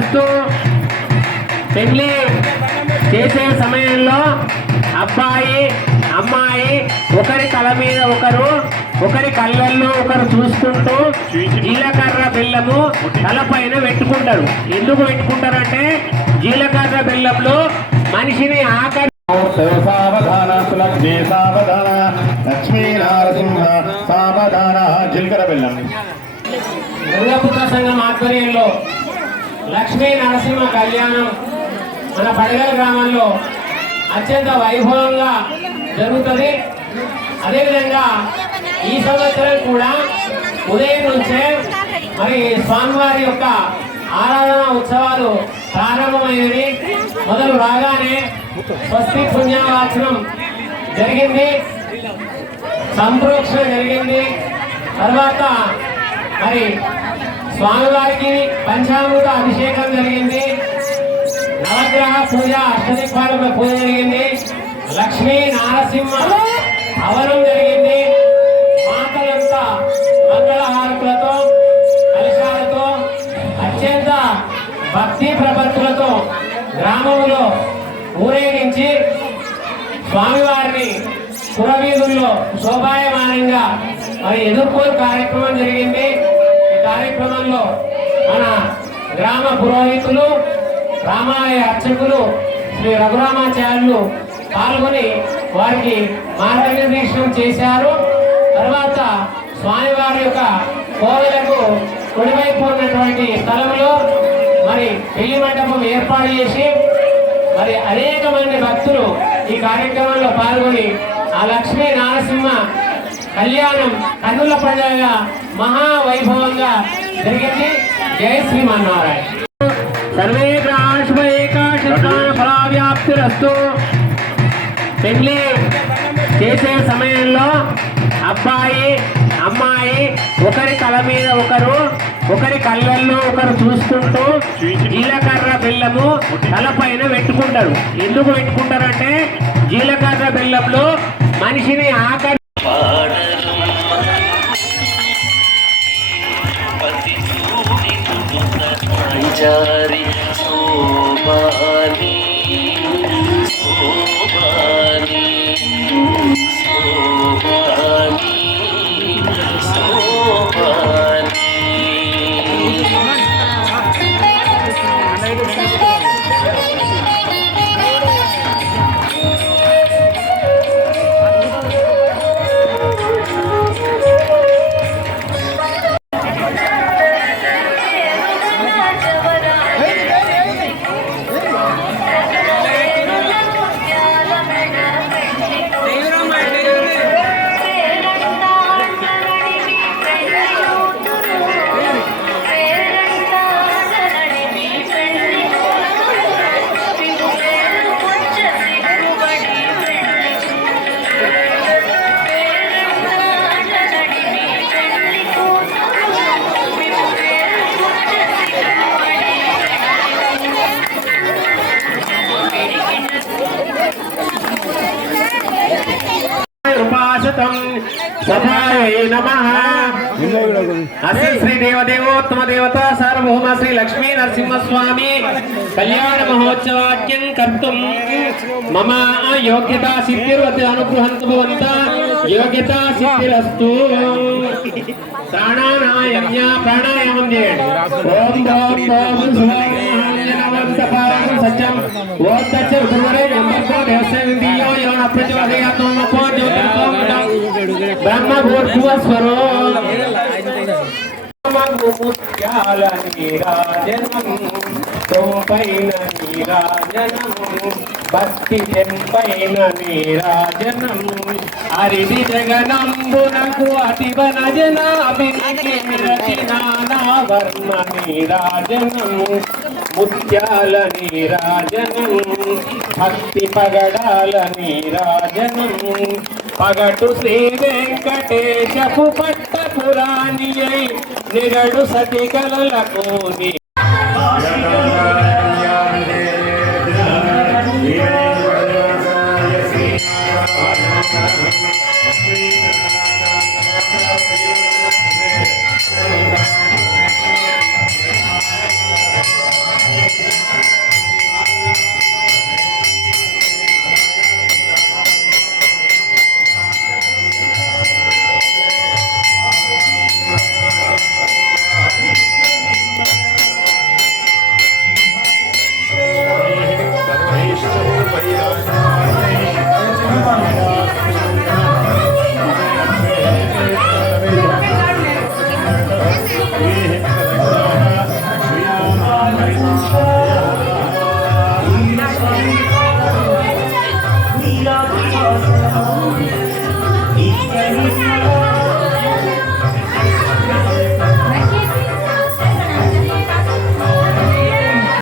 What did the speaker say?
వస్తూ పెళ్ళి చేసే సమయంలో అబ్బాయి అమ్మాయి ఒకరి తల మీద ఒకరు ఒకరి కళ్ళల్లో ఒకరు చూసుకుంటూ జీలకర్ర బెల్లము తలపైన పెట్టుకుంటారు. ఎందుకు పెట్టుకుంటారంటే జీలకర్ర బెల్లంలో మనిషిని ఆకర్ సావధాన లక్ష్మీ సావధాన లక్ష్మీ నారసింహ సావధాన జీలకర్ర బెల్లం. సంఘం ఆధ్వర్యంలో లక్ష్మీ నరసింహ కళ్యాణం మన పడగల గ్రామంలో అత్యంత వైభవంగా జరుగుతుంది. అదేవిధంగా ఈ సంవత్సరం కూడా ఉదయం నుంచే మరి స్వామివారి యొక్క ఆరాధన ఉత్సవాలు ప్రారంభమైనవి. మొదలు రాగానే స్వస్తి పుణ్యవాచనం జరిగింది. సంప్రోక్షణ జరిగింది. తర్వాత మరి స్వామివారికి పంచామృత అభిషేకం జరిగింది. నవగ్రహ పూజ అష్టదిక్పాల పూజ జరిగింది. లక్ష్మీ నారసింహ హవనం జరిగింది. మాతలంతా మంగళహారతులతో కలశాలతో అత్యంత భక్తి ప్రపత్తులతో గ్రామంలో ఊరేగించి స్వామివారిని పురవీధుల్లో శోభాయమానంగా మరి ఎదుర్కోలు కార్యక్రమం జరిగింది. కార్యక్రమంలో మన గ్రామ పురోహితులు రామాలయ అర్చకులు శ్రీ రఘురామాచార్యులు పాల్గొని వారికి మార్గనిర్దేశనం చేశారు. తర్వాత స్వామివారి యొక్క కోవెలకు కుడివైపు ఉన్నటువంటి స్థలంలో మరి పెళ్ళి మండపం ఏర్పాటు చేసి మరి అనేక మంది భక్తులు ఈ కార్యక్రమంలో పాల్గొని ఆ లక్ష్మీ నారసింహ కళ్యాణం కన్నుల పండుగ మహావైభవంగా జరిగింది. జయ శ్రీమన్నారాయణ. సర్వే ఫలావ్యాప్తిరస్తు. పెళ్ళి చేసే సమయంలో అబ్బాయి అమ్మాయి ఒకరి తల మీద ఒకరు ఒకరి కళ్ళల్లో ఒకరు చూసుకుంటూ జీలకర్ర బెల్లము తలపైన పెట్టుకుంటారు. ఎందుకు పెట్టుకుంటారంటే జీలకర్ర బెల్లంలో మనిషిని ఆకలి అసలు శ్రీ దేవదేవోత్తమ దేవత సార్వభౌమ శ్రీ లక్ష్మీ నరసింహస్వామి. కళ్యాణ మహోత్సవాఖ్యం కర్తుం. మమ యోగ్యత సిద్ధిర్వతి అనుగ్రహంతు భవంత. యోగ్యత సిద్ధిరస్తు. ప్రాణాయామ్య ప్రాణాయామం చేయండి. ఓం ఓం ఓం సత్యం. ఓం తచ్చ ఉత్తరే బ్రహ్మ భూర్భువ స్వరో ముత్యాల నీరాజనం తోపైన నీరాజనం భక్తి చెంపైన నీరాజనం హరిది జగనంబునకు నీరాజనం ముత్యాల నీరాజనం భక్తి పగడాల నీరాజనం పగటు శ్రీ వెంకటేశపు పట్ట పురాణి నిరడు సతి కలలకు నీ